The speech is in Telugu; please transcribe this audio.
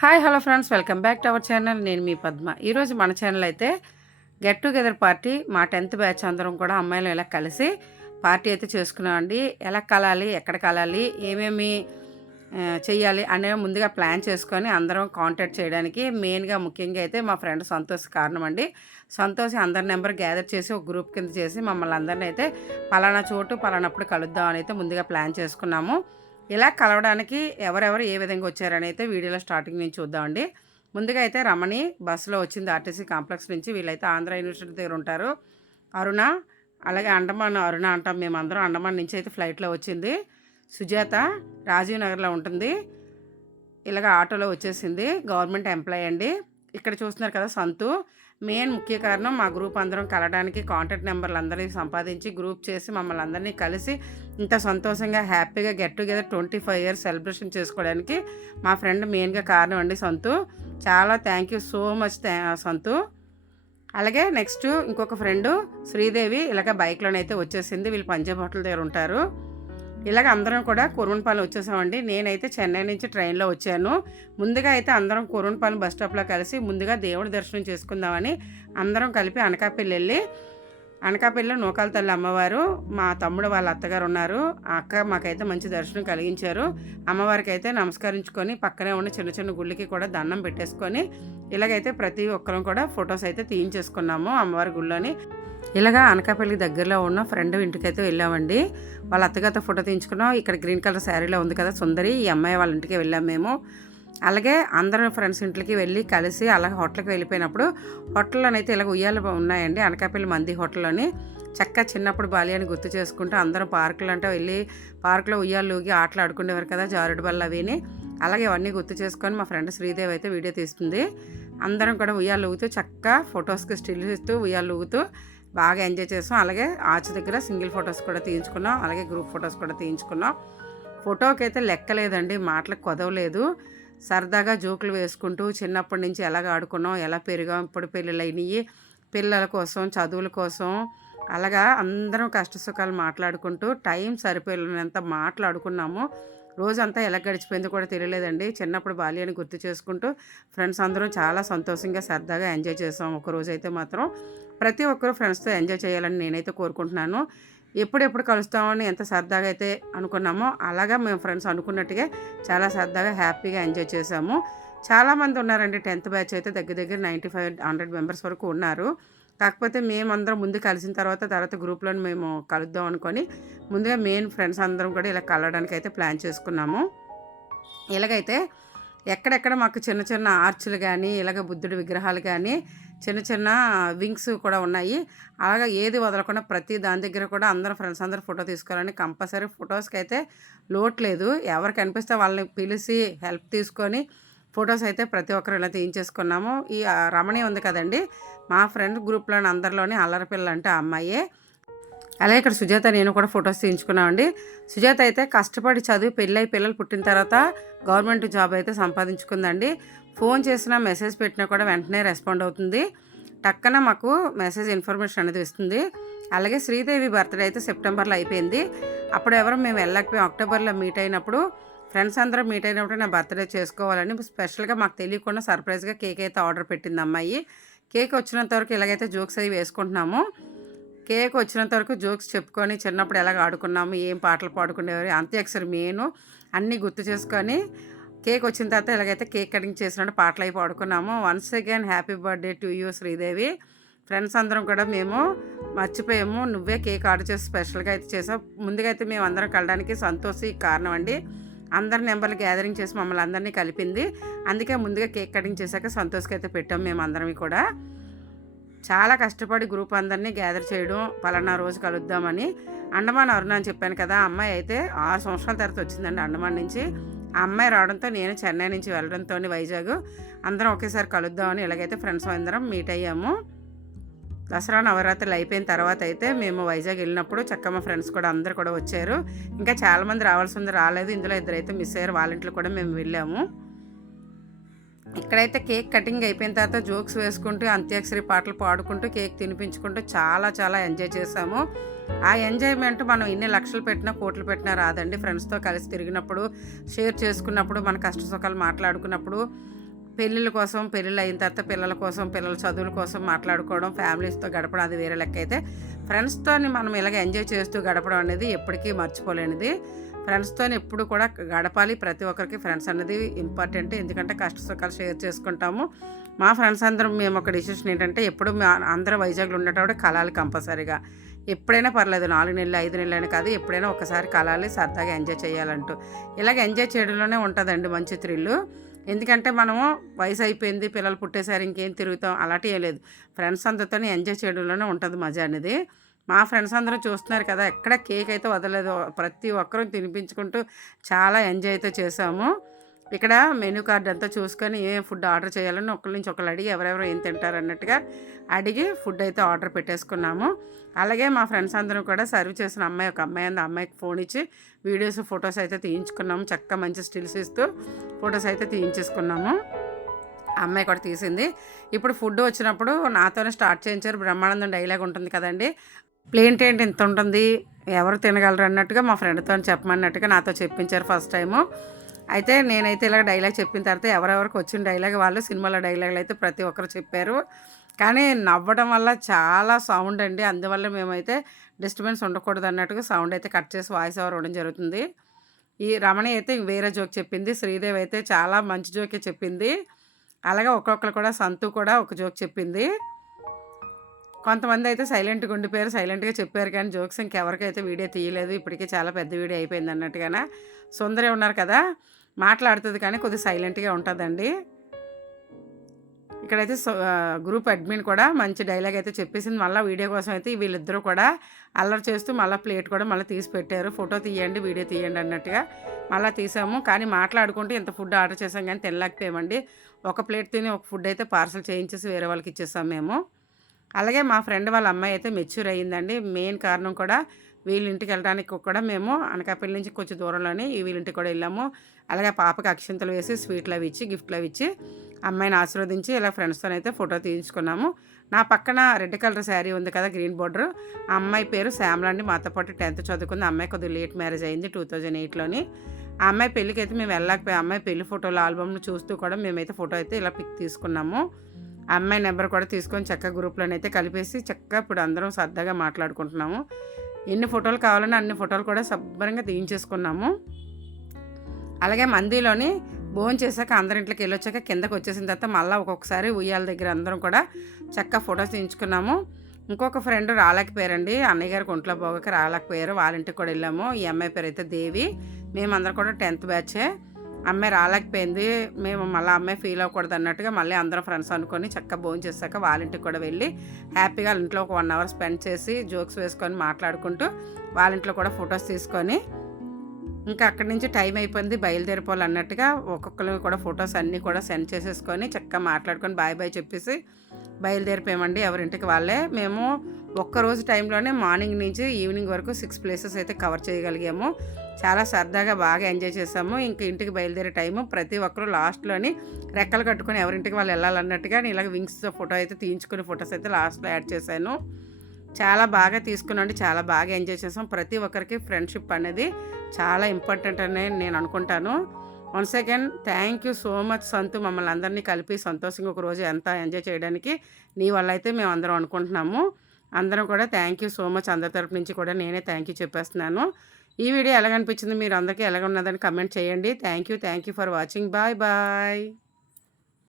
Hi hello friends, welcome back to our channel. నేను మీ పద్మ. ఈరోజు మన ఛానల్ అయితే గెట్ టుగెదర్ పార్టీ. మా 10th బ్యాచ్ అందరం కూడా అమ్మాయిలు ఇలా కలిసి పార్టీ అయితే చేసుకున్నామండి. ఎలా కలాలి, ఎక్కడ కలాలి, ఏమేమి చెయ్యాలి అనేవి ముందుగా ప్లాన్ చేసుకొని అందరం కాంటాక్ట్ చేయడానికి మెయిన్గా ముఖ్యంగా అయితే మా ఫ్రెండ్ సంతోష్ కారణం అండి. సంతోష్ అందరి నెంబర్ గ్యాదర్ చేసి ఒక గ్రూప్ కింద చేసి మమ్మల్ని అందరినీ అయితే పలానా చోటు పలానప్పుడు కలుద్దాం అని అయితే ముందుగా ప్లాన్ చేసుకున్నాము. ఇలా కలవడానికి ఎవరెవరు ఏ విధంగా వచ్చారని అయితే వీడియోలో స్టార్టింగ్ నుంచి చూద్దామండి. ముందుగా అయితే రమణి బస్సులో వచ్చింది ఆర్టీసీ కాంప్లెక్స్ నుంచి. వీళ్ళైతే ఆంధ్ర యూనివర్సిటీ దగ్గర ఉంటారు. అరుణ, అలాగే అండమాన్ అరుణ అంటాం మేమందరం. అండమాన్ నుంచి అయితే ఫ్లైట్లో వచ్చింది. సుజాత రాజీవ్ నగర్లో ఉంటుంది. ఇలాగ ఆటోలో వచ్చేసింది. గవర్నమెంట్ ఎంప్లాయీ అండి. ఇక్కడ చూస్తున్నారు కదా సంతు. మెయిన్ ముఖ్య కారణం మా గ్రూప్ అందరం కలవడానికి కాంటాక్ట్ నెంబర్లు అందరినీ సంపాదించి గ్రూప్ చేసి మమ్మల్ని అందరినీ కలిసి ఇంత సంతోషంగా హ్యాపీగా గెట్ టుగెదర్ 25 years సెలబ్రేషన్ చేసుకోవడానికి మా ఫ్రెండ్ మెయిన్గా కారణం అండి సంతు. చాలా థ్యాంక్ యూ సో మచ్ సంతు. అలాగే నెక్స్ట్ ఇంకొక ఫ్రెండు శ్రీదేవి ఇలాగ బైక్లోనైతే వచ్చేసింది. వీళ్ళు పంజాబ్ హోటల్ దగ్గర ఉంటారు. ఇలాగ అందరం కూడా కురువనపాలెం వచ్చేసామండి. నేనైతే చెన్నై నుంచి ట్రైన్లో వచ్చాను. ముందుగా అయితే అందరం కురువనపాలెం బస్ స్టాప్లో కలిసి ముందుగా దేవుడి దర్శనం చేసుకుందామని అందరం కలిపి అనకాపల్లి వెళ్ళి, అనకాపల్లిలో నూకాల తల్లి అమ్మవారు, మా తమ్ముడు వాళ్ళ అత్తగారు ఉన్నారు. ఆ అక్క మాకైతే మంచి దర్శనం కలిగించారు. అమ్మవారికి అయితే నమస్కరించుకొని పక్కనే ఉన్న చిన్న చిన్న గుళ్ళకి కూడా దండం పెట్టేసుకొని ఇలాగైతే ప్రతి ఒక్కరం కూడా ఫొటోస్ అయితే తీయించేసుకున్నాము అమ్మవారి గుళ్ళోని. ఇలాగా అనకాపల్లి దగ్గరలో ఉన్న ఫ్రెండ్ ఇంటికైతే వెళ్ళామండి. వాళ్ళ అత్తగారితో ఫోటో తీయించుకున్నాం. ఇక్కడ గ్రీన్ కలర్ శారీలో ఉంది కదా సుందరి, ఈ అమ్మాయి వాళ్ళ ఇంటికి వెళ్ళాం మేము. అలాగే అందరం ఫ్రెండ్స్ ఇంటికి వెళ్ళి కలిసి అలాగే హోటల్కి వెళ్ళిపోయినప్పుడు హోటల్లోనైతే ఇలాగ ఉయ్యాలు ఉన్నాయండి. అనకాపల్లి మంది హోటల్లోని చక్కగా చిన్నప్పుడు బాల్యాన్ని గుర్తు చేసుకుంటూ అందరం పార్కులు అంటే వెళ్ళి పార్కులో ఉయ్యాలు ఊగి ఆటలు ఆడుకునేవారు కదా, జారుడు బల్ల అవిని. అలాగే ఇవన్నీ గుర్తు చేసుకొని మా ఫ్రెండ్ శ్రీదేవి అయితే వీడియో తీస్తుంది. అందరం కూడా ఉయ్యాలు ఊగుతూ చక్కగా ఫొటోస్కి స్టిల్ ఇస్తూ ఉయ్యాలు ఊగుతూ బాగా ఎంజాయ్ చేసాం. అలాగే ఆర్చ్ దగ్గర సింగిల్ ఫొటోస్ కూడా తీయించుకున్నాం. అలాగే గ్రూప్ ఫొటోస్ కూడా తీయించుకున్నాం. ఫోటోకి అయితే లెక్కలేదండి, మాటలకు కొదవలేదు. సరదాగా జోకులు వేసుకుంటూ చిన్నప్పటి నుంచి ఎలాగ ఆడుకున్నాం, ఎలా పెరిగాం, ఇప్పుడు పెళ్ళిళ్ళు అయినాయి, పిల్లల కోసం చదువుల కోసం అలాగా అందరం కష్టసుఖాలు మాట్లాడుకుంటూ టైం సరిపోయినంత మాట్లాడుకున్నాము. రోజంతా ఎలా గడిచిపోయిందో కూడా తెలియలేదండి. చిన్నప్పుడు బాల్యాన్ని గుర్తు చేసుకుంటూ ఫ్రెండ్స్ అందరం చాలా సంతోషంగా సరదాగా ఎంజాయ్ చేసాం. ఒకరోజు అయితే మాత్రం ప్రతి ఒక్కరూ ఫ్రెండ్స్తో ఎంజాయ్ చేయాలని నేనైతే కోరుకుంటున్నాను. ఎప్పుడెప్పుడు కలుస్తామని ఎంత సరదాగా అయితే అనుకున్నామో అలాగా మేము ఫ్రెండ్స్ అనుకున్నట్టుగా చాలా సరదాగా హ్యాపీగా ఎంజాయ్ చేసాము. చాలామంది ఉన్నారండి. 10th బ్యాచ్ అయితే దగ్గర దగ్గర 95-100 మెంబర్స్ వరకు ఉన్నారు. కాకపోతే మేమందరం ముందు కలిసిన తర్వాత గ్రూప్లో మేము కలుద్దాం అనుకొని ముందుగా మెయిన్ ఫ్రెండ్స్ అందరం కూడా ఇలా కలవడానికి అయితే ప్లాన్ చేసుకున్నాము. ఇలాగైతే ఎక్కడెక్కడ మాకు చిన్న చిన్న ఆర్చులు కానీ ఇలాగ బుద్ధుడి విగ్రహాలు కానీ చిన్న చిన్న వింగ్స్ కూడా ఉన్నాయి. అలాగా ఏది వదలకుండా ప్రతి దాని దగ్గర కూడా అందరం ఫ్రెండ్స్ అందరూ ఫోటో తీసుకోవాలని కంపల్సరీ ఫొటోస్కి అయితే లోటు లేదు. ఎవరికి అనిపిస్తే వాళ్ళని పిలిచి హెల్ప్ తీసుకొని ఫొటోస్ అయితే ప్రతి ఒక్కరు ఇలా తీయించేసుకున్నాము. ఈ రమణి ఉంది కదండి, మా ఫ్రెండ్ గ్రూప్లోని అందరిలోని అల్లరిపిల్ల అంటే ఆ అమ్మాయే. అలాగే ఇక్కడ సుజాత నేను కూడా ఫొటోస్ తీయించుకున్నామండి. సుజాత అయితే కష్టపడి చదివి పెళ్ళై పిల్లలు పుట్టిన తర్వాత గవర్నమెంట్ జాబ్ అయితే సంపాదించుకుందండి. ఫోన్ చేసినా మెసేజ్ పెట్టినా కూడా వెంటనే రెస్పాండ్ అవుతుంది. టక్కన మాకు మెసేజ్ ఇన్ఫర్మేషన్ అనేది ఇస్తుంది. అలాగే శ్రీదేవి బర్త్డే అయితే సెప్టెంబర్లో అయిపోయింది. అప్పుడు ఎవరు మేము వెళ్ళకపోయి అక్టోబర్లో మీట్ అయినప్పుడు ఫ్రెండ్స్ అందరం మీట్ అయినప్పుడు నా బర్త్డే చేసుకోవాలని స్పెషల్గా మాకు తెలియకుండా సర్ప్రైజ్గా కేక్ అయితే ఆర్డర్ పెట్టింది అమ్మాయి. కేక్ వచ్చినంత వరకు ఇలాగైతే జోక్స్ అవి వేసుకుంటున్నాము. కేక్ వచ్చినంత వరకు జోక్స్ చెప్పుకొని చిన్నప్పుడు ఎలాగ ఆడుకున్నాము, ఏం పాటలు పాడుకునేవారు, అంత్యాక్షరి మెయిన్ అన్నీ గుర్తు చేసుకొని కేక్ వచ్చిన తర్వాత ఇలాగైతే కేక్ కటింగ్ చేసినట్టు పాటలు అవి పాడుకున్నాము. Once again happy birthday to you Sridevi. Friends అందరం కూడా మేము మర్చిపోయాము, నువ్వే కేక్ ఆర్డర్ చేసి స్పెషల్గా అయితే చేసావు. ముందుగా అయితే మేము అందరం కలడానికి సంతోషి కారణం అండి. అందరి నెంబర్లు గ్యాదరింగ్ చేసి మమ్మల్ని అందరినీ కలిపింది. అందుకే ముందుగా కేక్ కటింగ్ చేశాక సంతోష్కి అయితే పెట్టాం మేము అందరం కూడా. చాలా కష్టపడి గ్రూప్ అందరినీ గ్యాదర్ చేయడం, పలానా రోజు కలుద్దామని. అండమాన్ అరుణ అని చెప్పాను కదా, అమ్మాయి అయితే 6 సంవత్సరాల తర్వాత వచ్చిందండి అండమాన్ నుంచి. ఆ అమ్మాయి రావడంతో నేను చెన్నై నుంచి వెళ్ళడంతో వైజాగ్ అందరం ఒకేసారి కలుద్దామని ఇలాగైతే ఫ్రెండ్స్ అందరం మీట్ అయ్యాము. దసరా నవరాత్రులు అయిపోయిన తర్వాత అయితే మేము వైజాగ్ వెళ్ళినప్పుడు చక్కమ్మ ఫ్రెండ్స్ కూడా అందరు కూడా వచ్చారు. ఇంకా చాలామంది రావాల్సి ఉంది, రాలేదు. ఇందులో 2 అయితే మిస్ అయ్యారు. వాళ్ళ ఇంట్లో కూడా మేము వెళ్ళాము. ఇక్కడైతే కేక్ కటింగ్ అయిపోయిన తర్వాత జోక్స్ వేసుకుంటూ అంత్యాక్షరి పాటలు పాడుకుంటూ కేక్ తినిపించుకుంటూ చాలా చాలా ఎంజాయ్ చేసాము. ఆ ఎంజాయ్మెంట్ మనం ఇన్ని లక్షలు పెట్టినా కోట్లు పెట్టినా రాదండి. ఫ్రెండ్స్తో కలిసి తిరిగినప్పుడు, షేర్ చేసుకున్నప్పుడు, మన కష్ట సుఖాలు మాట్లాడుకున్నప్పుడు పెళ్ళిళ్ళ కోసం, పెళ్ళిళ్ళు అయిన తర్వాత పిల్లల కోసం, పిల్లల చదువుల కోసం మాట్లాడుకోవడం, ఫ్యామిలీస్‌తో గడపడం అది వేరే లెక్క అయితే, ఫ్రెండ్స్‌తోని మనం ఇలాగ ఎంజాయ్ చేస్తూ గడపడం అనేది ఎప్పటికీ మర్చిపోలేనిది. ఫ్రెండ్స్‌తోని ఎప్పుడు కూడా గడపాలి. ప్రతి ఒక్కరికి ఫ్రెండ్స్ అనేది ఇంపార్టెంట్. ఎందుకంటే కష్ట సుఖాలు షేర్ చేసుకుంటాము. మా ఫ్రెండ్స్ అందరం మేము ఒక డిసిషన్ ఏంటంటే ఎప్పుడు అందరూ వైజాగ్‌లో ఉండేటప్పుడు కలాలి కంపల్సరీగా. ఎప్పుడైనా పర్లేదు 4 నెలలు, 5 నెలలని కాదు ఎప్పుడైనా ఒకసారి కలాలి, సరదాగా ఎంజాయ్ చేయాలంటూ. ఇలాగ ఎంజాయ్ చేయడంలోనే ఉంటుందండి మంచి థ్రిల్లు. ఎందుకంటే మనము వయసు అయిపోయింది, పిల్లలు పుట్టేసారు ఇంకేం తిరుగుతాం అలాంటివి ఏం లేదు. ఫ్రెండ్స్ అందరితోని ఎంజాయ్ చేయడంలోనే ఉంటుంది మజా అనేది. మా ఫ్రెండ్స్ అందరూ చూస్తున్నారు కదా! ఎక్కడ కేక్ అయితే వదలలేదు. ప్రతి ఒక్కరూ తినిపించుకుంటూ చాలా ఎంజాయ్ అయితే చేసాము. ఇక్కడ మెనూ కార్డ్ అంతా చూసుకొని ఏ ఫుడ్ ఆర్డర్ చేయాలని ఒకళ్ళ నుంచి ఒకళ్ళు అడిగి ఎవరెవరు ఏం తింటారు అన్నట్టుగా అడిగి ఫుడ్ అయితే ఆర్డర్ పెట్టేసుకున్నాము. అలాగే మా ఫ్రెండ్స్ అందరం కూడా సర్వ్ చేసిన అమ్మాయి ఒక అమ్మాయి ఉంది. ఆ అమ్మాయికి ఫోన్ ఇచ్చి వీడియోస్, ఫొటోస్ అయితే తీయించుకున్నాము. చక్కగా మంచి స్టిల్స్ ఇస్తూ ఫొటోస్ అయితే తీయించేసుకున్నాము. ఆ అమ్మాయి కూడా తీసింది. ఇప్పుడు ఫుడ్ వచ్చినప్పుడు నాతోనే స్టార్ట్ చేయించారు. బ్రహ్మానందం డైలాగ్ ఉంటుంది కదండీ! ప్లేట్ ఏంటి ఇంత ఉంటుంది, ఎవరు తినగలరు అన్నట్టుగా మా ఫ్రెండ్‌తోని చెప్పమన్నట్టుగా నాతో చెప్పించారు ఫస్ట్ టైము. అయితే నేనైతే ఇలాగ డైలాగ్ చెప్పిన తర్వాత ఎవరెవరికి వచ్చిన డైలాగ్ వాళ్ళు సినిమాలో డైలాగులు అయితే ప్రతి ఒక్కరు చెప్పారు. కానీ నవ్వడం వల్ల చాలా సౌండ్ అండి. అందువల్ల మేమైతే డిస్టర్బెన్స్ ఉండకూడదు అన్నట్టుగా సౌండ్ అయితే కట్ చేసి వాయిస్ ఓవర్ ఇవ్వడం జరుగుతుంది. ఈ రమణి అయితే వేరే జోక్ చెప్పింది. శ్రీదేవి అయితే చాలా మంచి జోకే చెప్పింది. అలాగే ఒక్కొక్కరు కూడా సంతు కూడా ఒక జోక్ చెప్పింది. కొంతమంది అయితే సైలెంట్‌గా ఉండిపోయారు. సైలెంట్‌గా చెప్పారు కానీ జోక్స్ ఇంకెవరికైతే వీడియో తీయలేదు. ఇప్పటికే చాలా పెద్ద వీడియో అయిపోయింది అన్నట్టుగాన. సుందరి ఉన్నారు కదా! మాట్లాడుతది కానీ కొద్దిగా సైలెంట్‌గా ఉంటదండి. ఇక్కడైతే గ్రూప్ అడ్మిన్ కూడా మంచి డైలాగ్ అయితే చెప్పేసింది. మళ్ళా వీడియో కోసం అయితే వీళ్ళిద్దరూ కూడా అల్లరి చేస్తూ మళ్ళా ప్లేట్ కూడా మళ్ళీ తీసి పెట్టారు. ఫోటో తీయండి, వీడియో తీయండి అన్నట్టుగా మళ్ళా తీసాము. కానీ మాట్లాడుకుంటూ ఇంత ఫుడ్ ఆర్డర్ చేసాం కానీ తినలేకపోయామండి. ఒక ప్లేట్ తిని ఒక ఫుడ్ అయితే పార్సల్ చేయించేసి వేరే వాళ్ళకి ఇచ్చేసాం మేము. అలాగే మా ఫ్రెండ్ వాళ్ళ అమ్మాయి అయితే మెచ్యూర్ అయ్యిందండి. మెయిన్ కారణం కూడా వీళ్ళ ఇంటికి వెళ్ళడానికి కూడా మేము అనకాపల్లి నుంచి కొంచెం దూరంలోనే వీళ్ళ ఇంటికి కూడా వెళ్ళాము. అలాగే పాపకి అక్షింతలు వేసి స్వీట్లు అవి ఇచ్చి, గిఫ్ట్లు అవి ఇచ్చి అమ్మాయిని ఆశీర్వదించి ఇలా ఫ్రెండ్స్తోనైతే ఫోటో తీయించుకున్నాము. నా పక్కన రెడ్ కలర్ శారీ ఉంది కదా గ్రీన్ బోర్డర్, ఆ అమ్మాయి పేరు శ్యామల అండి. మాతో పాటు 10th చదువుకుంది. ఆ అమ్మాయి కొద్దిగా లేట్ మ్యారేజ్ అయింది 2008లోని. ఆ అమ్మాయి పెళ్ళికి అయితే మేము వెళ్ళలేకపోయాం. అమ్మాయి పెళ్లి ఫోటోల ఆల్బమ్ను చూస్తూ కూడా మేమైతే ఫోటో అయితే ఇలా పిక్ తీసుకున్నాము. ఆ అమ్మాయి నెంబర్ కూడా తీసుకొని చక్కగా గ్రూప్లోనైతే కలిపేసి చక్కగా ఇప్పుడు అందరం సరదాగా మాట్లాడుకుంటున్నాము. ఎన్ని ఫోటోలు కావాలన్నా అన్ని ఫోటోలు కూడా శుభ్రంగా తీయించేసుకున్నాము. అలాగే మందిలోని భోంచేసాక అందరింట్లోకి వెళ్ళొచ్చాక కిందకి వచ్చేసిన తర్వాత మళ్ళీ ఒక్కొక్కసారి ఉయ్యాల దగ్గర అందరం కూడా చక్కగా ఫొటోస్ తీయించుకున్నాము. ఇంకొక ఫ్రెండ్ రాలేకపోయారండి. అన్నయ్య గారికి ఒంట్లో బాగోక రాలేకపోయారు. వాళ్ళ ఇంటికి కూడా వెళ్ళాము. ఈ అమ్మాయి పేరు అయితే దేవి. మేమందరం కూడా 10th బ్యాచే. అమ్మాయి రాలేకపోయింది. మేము మళ్ళీ అమ్మాయి ఫీల్ అవ్వకూడదు అన్నట్టుగా మళ్ళీ అందరం ఫ్రెండ్స్ అనుకొని చక్కగా భోంచేసాక వాళ్ళ ఇంటికి కూడా వెళ్ళి హ్యాపీగా వాళ్ళ ఇంట్లో ఒక 1 అవర్ స్పెండ్ చేసి జోక్స్ వేసుకొని మాట్లాడుకుంటూ వాళ్ళ ఇంట్లో కూడా ఫొటోస్ తీసుకొని ఇంకా అక్కడి నుంచి టైం అయిపోయింది బయలుదేరిపోవాలి అన్నట్టుగా ఒక్కొక్కరు కూడా ఫొటోస్ అన్నీ కూడా సెండ్ చేసేసుకొని చక్కగా మాట్లాడుకొని బాయ్ బాయ్ చెప్పేసి బయలుదేరిపోయామండి ఎవరింటికి వాళ్ళే. మేము ఒక్కరోజు టైంలోనే మార్నింగ్ నుంచి ఈవినింగ్ వరకు 6 ప్లేసెస్ అయితే కవర్ చేయగలిగాము. చాలా సరదాగా బాగా ఎంజాయ్ చేసాము. ఇంక ఇంటికి బయలుదేరే టైము ప్రతి ఒక్కరు లాస్ట్లోని రెక్కలు కట్టుకొని ఎవరింటికి వాళ్ళు వెళ్ళాలన్నట్టుగా నేను ఇలాగ వింగ్స్తో ఫోటో అయితే తీయించుకుని ఫొటోస్ అయితే లాస్ట్లో యాడ్ చేశాను. చాలా బాగా తీసుకున్నాండి. చాలా బాగా ఎంజాయ్ చేసాం. ప్రతి ఒక్కరికి ఫ్రెండ్షిప్ అనేది చాలా ఇంపార్టెంట్ అని నేను అనుకుంటాను. Once again thank you so much సంతు, మమ్మల్ని అందరినీ కలిపి సంతోషంగా ఒక రోజు ఎంత ఎంజాయ్ చేయడానికి నీ వల్ల అయితే మేము అందరం అనుకుంటున్నాము. అందరం కూడా థ్యాంక్ యూ సో మచ్. అందరి తరపు నుంచి కూడా నేనే థ్యాంక్ యూ చెప్పేస్తున్నాను. ఈ వీడియో ఎలాగనిపించింది, మీరు అందరికీ ఎలాగ ఉన్నదని కమెంట్ చేయండి. Thank you for watching. Bye bye.